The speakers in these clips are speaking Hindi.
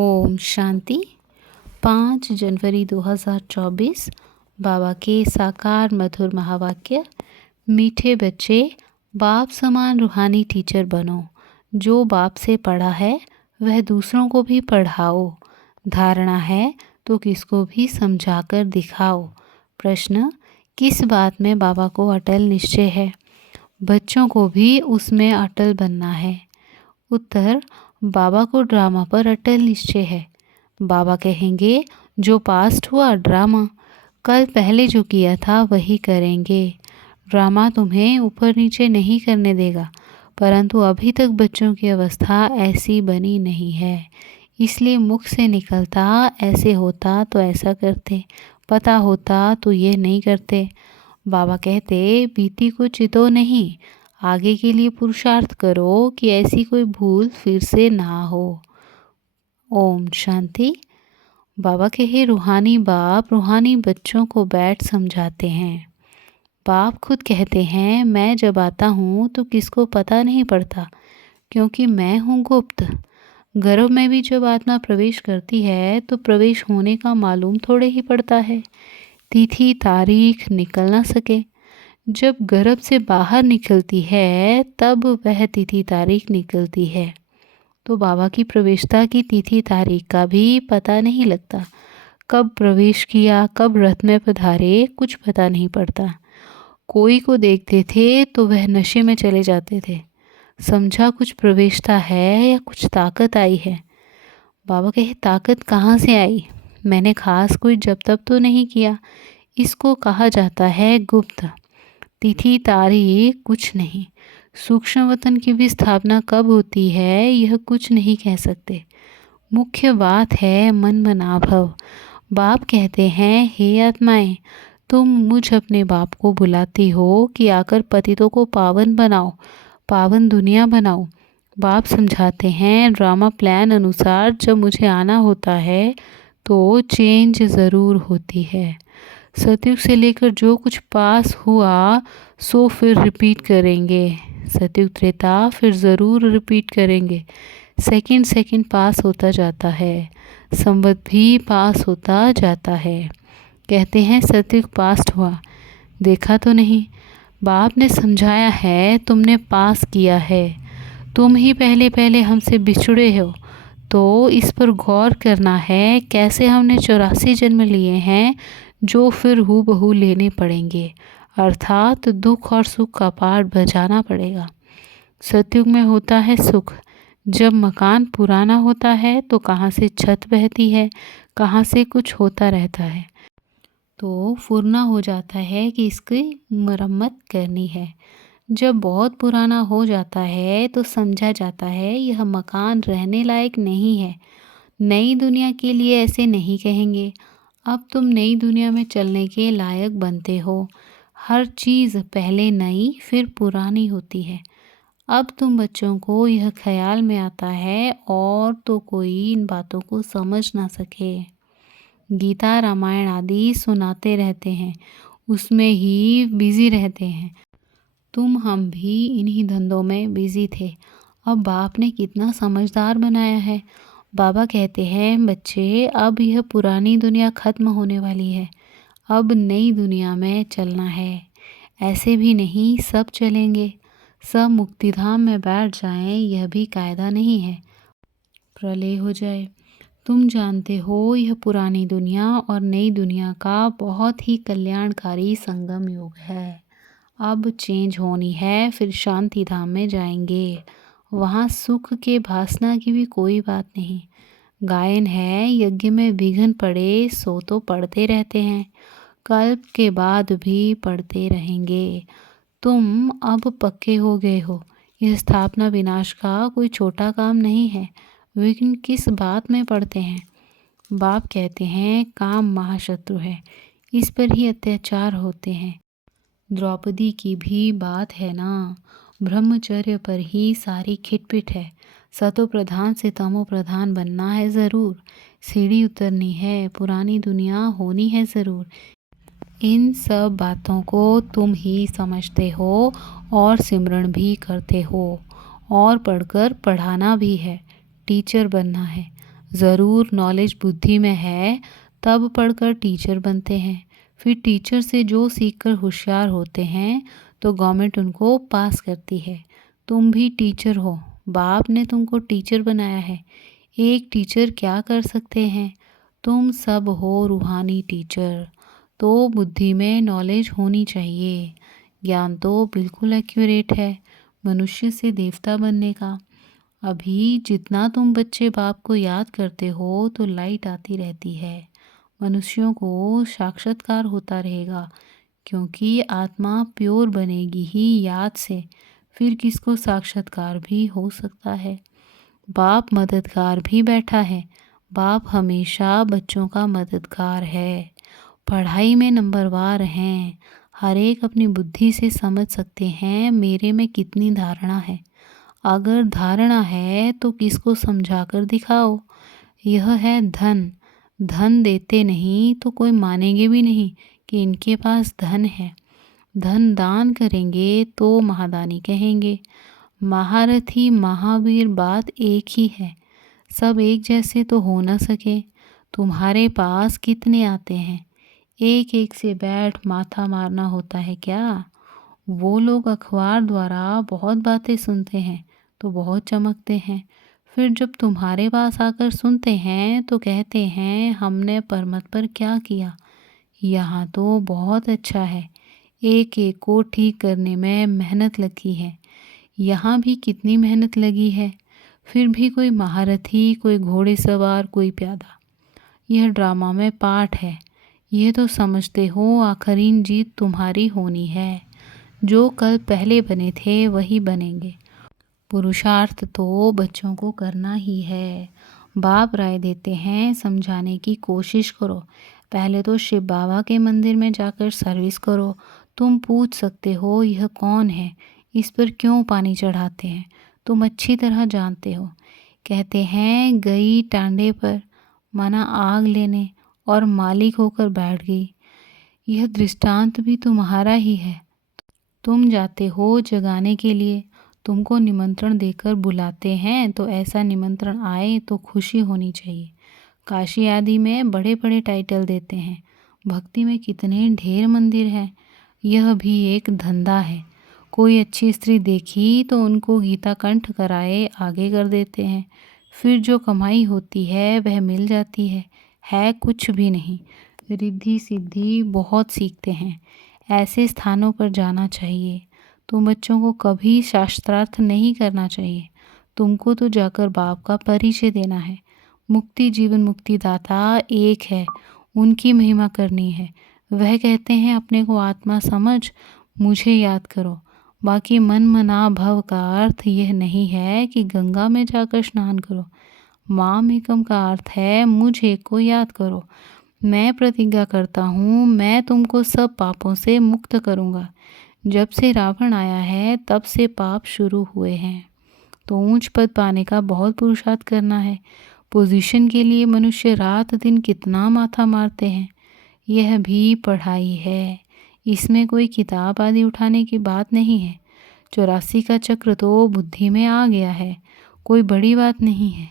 ओम शांति। 5 जनवरी 2024 बाबा के साकार मधुर महावाक्य। मीठे बच्चे, बाप समान रूहानी टीचर बनो। जो बाप से पढ़ा है वह दूसरों को भी पढ़ाओ। धारणा है तो किसको भी समझाकर दिखाओ। प्रश्न, किस बात में बाबा को अटल निश्चय है? बच्चों को भी उसमें अटल बनना है। उत्तर, बाबा को ड्रामा पर अटल निश्चय है। बाबा कहेंगे जो पास्ट हुआ ड्रामा, कल पहले जो किया था वही करेंगे। ड्रामा तुम्हें ऊपर नीचे नहीं करने देगा, परंतु अभी तक बच्चों की अवस्था ऐसी बनी नहीं है, इसलिए मुख से निकलता ऐसे होता तो ऐसा करते, पता होता तो ये नहीं करते। बाबा कहते बीती को चितो नहीं, आगे के लिए पुरुषार्थ करो कि ऐसी कोई भूल फिर से ना हो। ओम शांति। बाबा कहे रूहानी बाप रूहानी बच्चों को बैठ समझाते हैं। बाप खुद कहते हैं मैं जब आता हूँ तो किसको पता नहीं पड़ता, क्योंकि मैं हूँ गुप्त। गर्भ में भी जब आत्मा प्रवेश करती है तो प्रवेश होने का मालूम थोड़े ही पड़ता है, तिथि तारीख निकल ना सके। जब गर्भ से बाहर निकलती है तब वह तिथि तारीख निकलती है, तो बाबा की प्रवेशता की तिथि तारीख का भी पता नहीं लगता। कब प्रवेश किया, कब रथ में पधारे, कुछ पता नहीं पड़ता। कोई को देखते थे तो वह नशे में चले जाते थे, समझा कुछ प्रवेशता है या कुछ ताकत आई है। बाबा कहे ताकत कहाँ से आई? मैंने खास कोई जप तप तो नहीं किया। इसको कहा जाता है गुप्त। तिथि तारीख कुछ नहीं। सूक्ष्म वतन की भी स्थापना कब होती है यह कुछ नहीं कह सकते। मुख्य बात है मन मना भव। बाप कहते हैं हे आत्माएं, तुम मुझ अपने बाप को बुलाती हो कि आकर पतितों को पावन बनाओ, पावन दुनिया बनाओ। बाप समझाते हैं ड्रामा प्लान अनुसार जब मुझे आना होता है तो चेंज ज़रूर होती है। सतयुग से लेकर जो कुछ पास हुआ सो फिर रिपीट करेंगे। सतयुग त्रेता फिर ज़रूर रिपीट करेंगे। सेकंड सेकंड पास होता जाता है, संवत भी पास होता जाता है। कहते हैं सतयुग पास्ट हुआ, देखा तो नहीं। बाप ने समझाया है तुमने पास किया है। तुम ही पहले पहले हमसे बिछड़े हो, तो इस पर गौर करना है कैसे हमने 84 जन्म लिए हैं जो फिर हूबहू लेने पड़ेंगे, अर्थात दुख और सुख का पाठ बजाना पड़ेगा। सतयुग में होता है सुख। जब मकान पुराना होता है तो कहाँ से छत बहती है, कहाँ से कुछ होता रहता है, तो फुरना हो जाता है कि इसकी मरम्मत करनी है। जब बहुत पुराना हो जाता है तो समझा जाता है यह मकान रहने लायक नहीं है। नई दुनिया के लिए ऐसे नहीं कहेंगे। अब तुम नई दुनिया में चलने के लायक बनते हो। हर चीज़ पहले नई फिर पुरानी होती है। अब तुम बच्चों को यह ख्याल में आता है और तो कोई इन बातों को समझ ना सके। गीता रामायण आदि सुनाते रहते हैं, उसमें ही बिजी रहते हैं। तुम हम भी इन्हीं धंधों में बिजी थे। अब बाप ने कितना समझदार बनाया है। बाबा कहते हैं बच्चे अब यह पुरानी दुनिया खत्म होने वाली है, अब नई दुनिया में चलना है। ऐसे भी नहीं सब चलेंगे, सब मुक्तिधाम में बैठ जाएं, यह भी कायदा नहीं है। प्रलय हो जाए। तुम जानते हो यह पुरानी दुनिया और नई दुनिया का बहुत ही कल्याणकारी संगम युग है। अब चेंज होनी है, फिर शांति धाम में जाएंगे। वहाँ सुख के भासना की भी कोई बात नहीं। गायन है यज्ञ में विघ्न पड़े सो तो पढ़ते रहते हैं, कल्प के बाद भी पढ़ते रहेंगे। तुम अब पक्के हो गए हो। यह स्थापना विनाश का कोई छोटा काम नहीं है। विघ्न किस बात में पड़ते हैं? बाप कहते हैं काम महाशत्रु है, इस पर ही अत्याचार होते हैं। द्रौपदी की भी बात है ना, ब्रह्मचर्य पर ही सारी खिटपिट है। सतो प्रधान से तमो प्रधान बनना है ज़रूर। सीढ़ी उतरनी है, पुरानी दुनिया होनी है ज़रूर। इन सब बातों को तुम ही समझते हो और सिमरण भी करते हो, और पढ़कर पढ़ाना भी है। टीचर बनना है। ज़रूर नॉलेज बुद्धि में है, तब पढ़कर टीचर बनते हैं। फिर टीचर से जो सीखकर होशियार होते हैं तो गवर्नमेंट उनको पास करती है। तुम भी टीचर हो, बाप ने तुमको टीचर बनाया है। एक टीचर क्या कर सकते हैं? तुम सब हो रूहानी टीचर। तो बुद्धि में नॉलेज होनी चाहिए। ज्ञान तो बिल्कुल एक्यूरेट है मनुष्य से देवता बनने का। अभी जितना तुम बच्चे बाप को याद करते हो तो लाइट आती रहती है। मनुष्यों को साक्षात्कार होता रहेगा, क्योंकि आत्मा प्योर बनेगी ही याद से। फिर किसको साक्षात्कार भी हो सकता है। बाप मददगार भी बैठा है। बाप हमेशा बच्चों का मददगार है। पढ़ाई में नंबरवार हैं। हर एक अपनी बुद्धि से समझ सकते हैं मेरे में कितनी धारणा है। अगर धारणा है तो किसको समझा कर दिखाओ। यह है धन। धन देते नहीं तो कोई मानेंगे भी नहीं कि इनके पास धन है। धन दान करेंगे तो महादानी कहेंगे। महारथी महावीर बात एक ही है। सब एक जैसे तो हो न सके। तुम्हारे पास कितने आते हैं? एक एक से बैठ माथा मारना होता है क्या? वो लोग अखबार द्वारा बहुत बातें सुनते हैं तो बहुत चमकते हैं। फिर जब तुम्हारे पास आकर सुनते हैं तो कहते हैं हमने परमत पर क्या किया। यहाँ तो बहुत अच्छा है। एक एक को ठीक करने में मेहनत लगी है। यहाँ भी कितनी मेहनत लगी है। फिर भी कोई महारथी, कोई घोड़े सवार, कोई प्यादा। यह ड्रामा में पार्ट है। ये तो समझते हो आखिरी जीत तुम्हारी होनी है। जो कल पहले बने थे वही बनेंगे। पुरुषार्थ तो बच्चों को करना ही है। बाप राय देते हैं समझाने की कोशिश करो। पहले तो शिव बाबा के मंदिर में जाकर सर्विस करो। तुम पूछ सकते हो यह कौन है, इस पर क्यों पानी चढ़ाते हैं। तुम अच्छी तरह जानते हो। कहते हैं गई टांडे पर माना आग लेने और मालिक होकर बैठ गई। यह दृष्टांत भी तुम्हारा ही है। तुम जाते हो जगाने के लिए। तुमको निमंत्रण देकर बुलाते हैं तो ऐसा निमंत्रण आए तो खुशी होनी चाहिए। काशी आदि में बड़े बड़े टाइटल देते हैं। भक्ति में कितने ढेर मंदिर हैं। यह भी एक धंधा है। कोई अच्छी स्त्री देखी तो उनको गीता कंठ कराए आगे कर देते हैं। फिर जो कमाई होती है वह मिल जाती है कुछ भी नहीं। रिद्धि सिद्धि बहुत सीखते हैं। ऐसे स्थानों पर जाना चाहिए। तुम बच्चों को कभी शास्त्रार्थ नहीं करना चाहिए। तुमको तो जाकर बाप का परिचय देना है। मुक्ति जीवन मुक्तिदाता एक है, उनकी महिमा करनी है। वह कहते हैं अपने को आत्मा समझ, मुझे याद करो। बाकी मन मना भव का अर्थ यह नहीं है कि गंगा में जाकर स्नान करो। माम एकम का अर्थ है मुझे को याद करो। मैं प्रतिज्ञा करता हूँ मैं तुमको सब पापों से मुक्त करूँगा। जब से रावण आया है तब से पाप शुरू हुए हैं। तो ऊंच पद पाने का बहुत पुरुषार्थ करना है। पोजीशन के लिए मनुष्य रात दिन कितना माथा मारते हैं। यह भी पढ़ाई है। इसमें कोई किताब आदि उठाने की बात नहीं है। 84 का चक्र तो बुद्धि में आ गया है। कोई बड़ी बात नहीं है।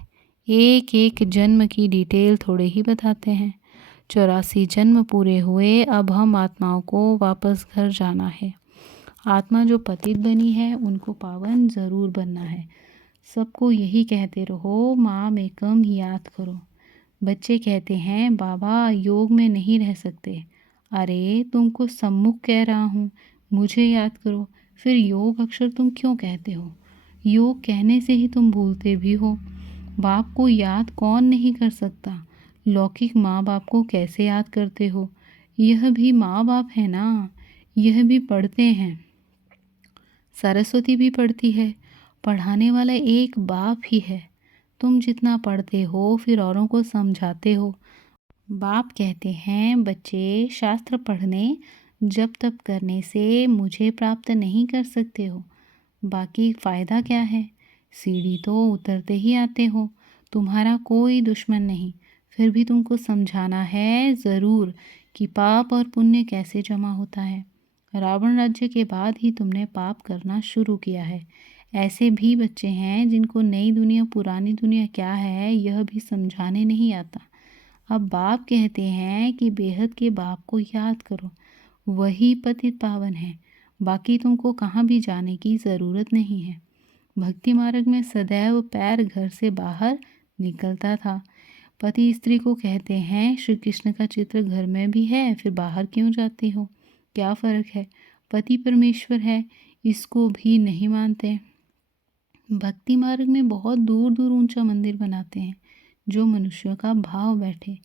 एक एक जन्म की डिटेल थोड़े ही बताते हैं। 84 जन्म पूरे हुए। अब हम आत्माओं को वापस घर जाना है। आत्मा जो पतित बनी है उनको पावन ज़रूर बनना है। सबको यही कहते रहो माम एकम याद करो। बच्चे कहते हैं बाबा योग में नहीं रह सकते। अरे तुमको सम्मुख कह रहा हूँ, मुझे याद करो। फिर योग अक्षर तुम क्यों कहते हो? योग कहने से ही तुम भूलते भी हो। बाप को याद कौन नहीं कर सकता। लौकिक माँ बाप को कैसे याद करते हो? यह भी माँ बाप है ना। यह भी पढ़ते हैं। सरस्वती भी पढ़ती है। पढ़ाने वाला एक बाप ही है। तुम जितना पढ़ते हो फिर औरों को समझाते हो। बाप कहते हैं बच्चे शास्त्र पढ़ने जप तप करने से मुझे प्राप्त नहीं कर सकते हो। बाकी फ़ायदा क्या है? सीढ़ी तो उतरते ही आते हो। तुम्हारा कोई दुश्मन नहीं। फिर भी तुमको समझाना है ज़रूर कि पाप और पुण्य कैसे जमा होता है। रावण राज्य के बाद ही तुमने पाप करना शुरू किया है। ऐसे भी बच्चे हैं जिनको नई दुनिया पुरानी दुनिया क्या है यह भी समझाने नहीं आता। अब बाप कहते हैं कि बेहद के बाप को याद करो, वही पतित पावन है, बाकी तुमको कहाँ भी जाने की ज़रूरत नहीं है। भक्ति मार्ग में सदैव पैर घर से बाहर निकलता था। पति स्त्री को कहते हैं श्री कृष्ण का चित्र घर में भी है, फिर बाहर क्यों जाती हो, क्या फ़र्क है। पति परमेश्वर है, इसको भी नहीं मानते। भक्ति मार्ग में बहुत दूर दूर ऊंचा मंदिर बनाते हैं जो मनुष्यों का भाव बैठे।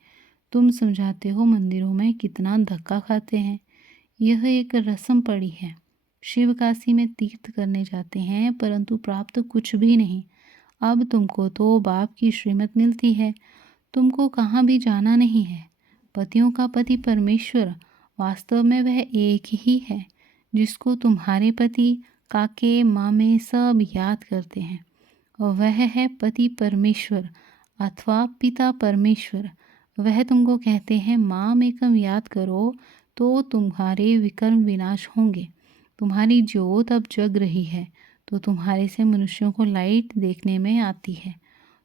तुम समझाते हो मंदिरों में कितना धक्का खाते हैं। यह एक रस्म पड़ी है। शिव काशी में तीर्थ करने जाते हैं परंतु प्राप्त कुछ भी नहीं। अब तुमको तो बाप की श्रीमत मिलती है, तुमको कहाँ भी जाना नहीं है। पतियों का पति परमेश्वर वास्तव में वह एक ही है जिसको तुम्हारे पति काके मामे सब याद करते हैं, और वह है पति परमेश्वर अथवा पिता परमेश्वर। वह तुमको कहते हैं माम एकम याद करो तो तुम्हारे विकर्म विनाश होंगे। तुम्हारी ज्योत अब जग रही है तो तुम्हारे से मनुष्यों को लाइट देखने में आती है।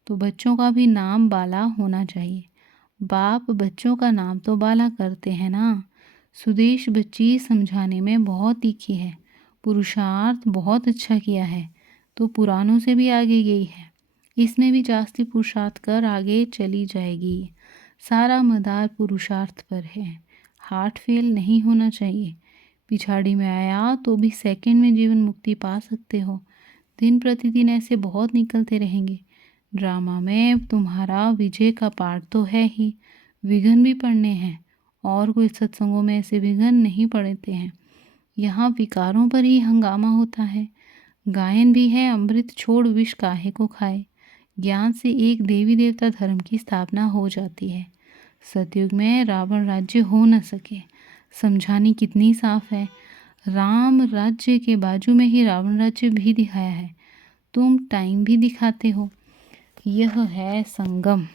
तो बच्चों का भी नाम बाला होना चाहिए। बाप बच्चों का नाम तो बाला करते हैं ना। सुदेश बच्ची समझाने में बहुत तीखी है, पुरुषार्थ बहुत अच्छा किया है, तो पुरानों से भी आगे गई है। इसमें भी जास्ती पुरुषार्थ कर आगे चली जाएगी। सारा मदार पुरुषार्थ पर है। हार्ट फेल नहीं होना चाहिए। पिछाड़ी में आया तो भी सेकंड में जीवन मुक्ति पा सकते हो। दिन प्रतिदिन ऐसे बहुत निकलते रहेंगे। ड्रामा में तुम्हारा विजय का पार्ट तो है ही, विघन भी पड़ने हैं, और कोई सत्संगों में ऐसे विघन नहीं पड़ते हैं। यहाँ विकारों पर ही हंगामा होता है। गायन भी है अमृत छोड़ विष काहे को खाए। ज्ञान से एक देवी देवता धर्म की स्थापना हो जाती है। सतयुग में रावण राज्य हो न सके। समझानी कितनी साफ है। राम राज्य के बाजू में ही रावण राज्य भी दिखाया है। तुम टाइम भी दिखाते हो। यह है संगम।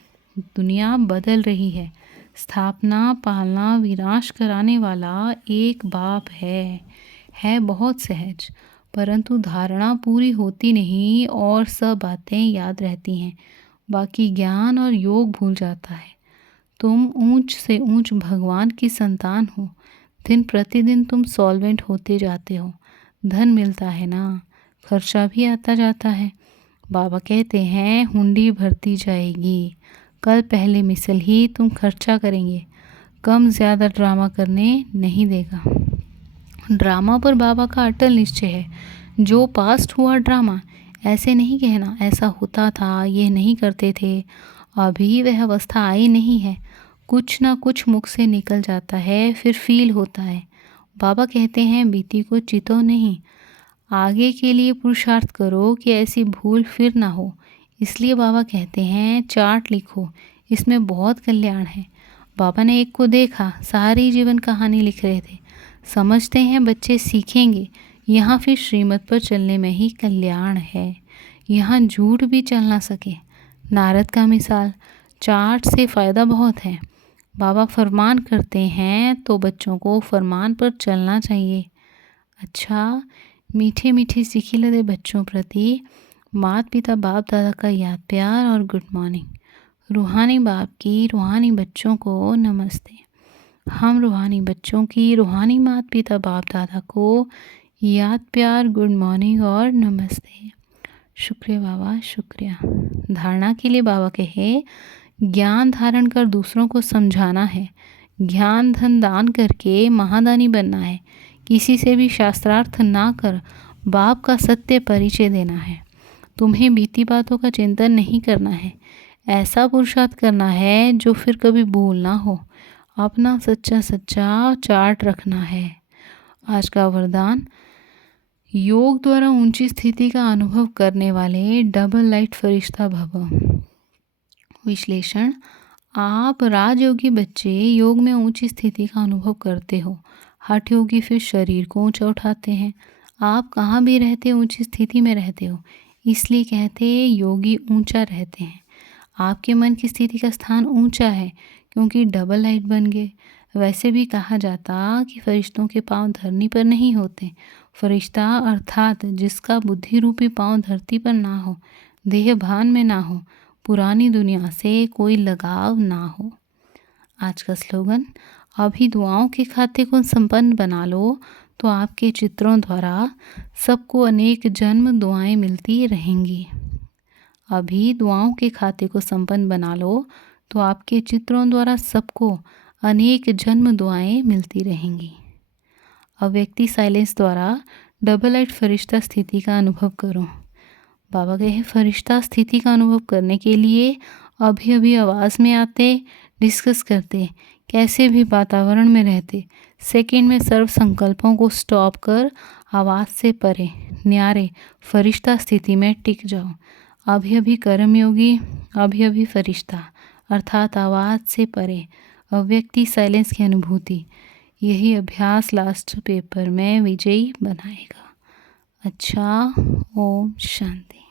दुनिया बदल रही है। स्थापना पालना विनाश कराने वाला एक बाप है बहुत सहज, परंतु धारणा पूरी होती नहीं और सब बातें याद रहती हैं, बाकी ज्ञान और योग भूल जाता है। तुम ऊंच से ऊंच भगवान की संतान हो। दिन प्रतिदिन तुम सॉल्वेंट होते जाते हो। धन मिलता है ना, खर्चा भी आता जाता है। बाबा कहते हैं हुंडी भरती जाएगी। कल पहले मिसल ही तुम खर्चा करेंगे। कम ज़्यादा ड्रामा करने नहीं देगा। ड्रामा पर बाबा का अटल निश्चय है। जो पास्ट हुआ ड्रामा, ऐसे नहीं कहना ऐसा होता था, ये नहीं करते थे। अभी वह अवस्था आई नहीं है। कुछ ना कुछ मुख से निकल जाता है, फिर फील होता है। बाबा कहते हैं बीती को चितो नहीं, आगे के लिए पुरुषार्थ करो कि ऐसी भूल फिर ना हो। इसलिए बाबा कहते हैं चार्ट लिखो, इसमें बहुत कल्याण है। बाबा ने एक को देखा, सारी जीवन कहानी लिख रहे थे। समझते हैं बच्चे सीखेंगे। यहाँ फिर श्रीमत पर चलने में ही कल्याण है। यहाँ झूठ भी चल ना सके। नारद का मिसाल, चार्ट से फ़ायदा बहुत है। बाबा फरमान करते हैं तो बच्चों को फरमान पर चलना चाहिए। अच्छा, मीठे मीठे सीखी लदे बच्चों प्रति माता पिता बाप दादा का याद प्यार और गुड मॉर्निंग। रूहानी बाप की रूहानी बच्चों को नमस्ते। हम रूहानी बच्चों की रूहानी माता पिता बाप दादा को याद प्यार गुड मॉर्निंग और नमस्ते। शुक्रिया बाबा, शुक्रिया। धारणा के लिए बाबा कहे ज्ञान धारण कर दूसरों को समझाना है। ज्ञान धन दान करके महादानी बनना है। किसी से भी शास्त्रार्थ ना कर बाप का सत्य परिचय देना है। तुम्हें बीती बातों का चिंतन नहीं करना है। ऐसा पुरुषार्थ करना है जो फिर कभी भूल ना हो। अपना सच्चा सच्चा चार्ट रखना है। आज का वरदान, योग द्वारा ऊंची स्थिति का अनुभव करने वाले डबल लाइट फरिश्ता भव। विश्लेषण, आप राजयोगी बच्चे योग में ऊंची स्थिति का अनुभव करते हो। हठ योगी फिर शरीर को ऊंचा उठाते हैं। आप कहाँ भी रहते ऊंची स्थिति में रहते हो, इसलिए कहते योगी ऊंचा रहते हैं। आपके मन की स्थिति का स्थान ऊंचा है क्योंकि डबल लाइट बन गए। वैसे भी कहा जाता कि फरिश्तों के पांव धरनी पर नहीं होते। फरिश्ता अर्थात जिसका बुद्धि रूपी पांव धरती पर ना हो, देह भान में ना हो, पुरानी दुनिया से कोई लगाव ना हो। आज का स्लोगन, अभी दुआओं के खाते को संपन्न बना लो तो आपके चित्रों द्वारा सबको अनेक जन्म दुआएं मिलती रहेंगी। अभी दुआओं के खाते को संपन्न बना लो तो आपके चित्रों द्वारा सबको अनेक जन्म दुआएं मिलती रहेंगी। अव्यक्ति साइलेंस द्वारा डबल लाइट फरिश्ता स्थिति का अनुभव करो। बाबा कहे फरिश्ता स्थिति का अनुभव करने के लिए अभी अभी आवाज़ में आते, डिस्कस करते, कैसे भी वातावरण में रहते, सेकंड में सर्व संकल्पों को स्टॉप कर आवाज़ से परे न्यारे फरिश्ता स्थिति में टिक जाओ। अभी अभी कर्मयोगी, अभी अभी फरिश्ता अर्थात आवाज़ से परे अव्यक्ति साइलेंस की अनुभूति, यही अभ्यास लास्ट पेपर में विजयी बनाएगा। अच्छा, ओम शांति।